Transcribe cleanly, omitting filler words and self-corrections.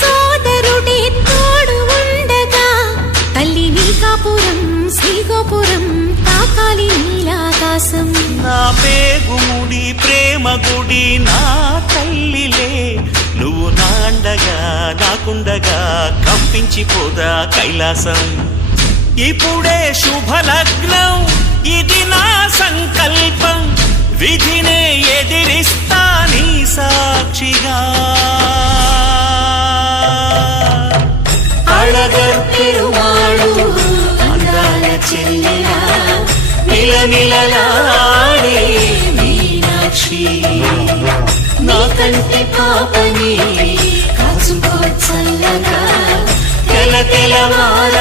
సోదరుడే తోడు ఉండగా తల్లి నీకాపురం శ్రీగోపురం తాకాలి నీలాకాశం. నా పేగుముడి ప్రేమ గుడి నా తల్లిలే, నువ్వు నాండగా నాకుండగా కంపించిపోదా కైలాసం. ఇప్పుడే శుభలగ్నం, ఇది నా సంకల్పం, విధినే ఎదిరిస్తా నీ సాక్షిగా. అళగర్ పెరుమాళు అందాల చెల్లెలా నిలనిలలాడే మీనాక్షి, నీ కంటి పాపని కాచుకో చల్లగా తెల తెలవార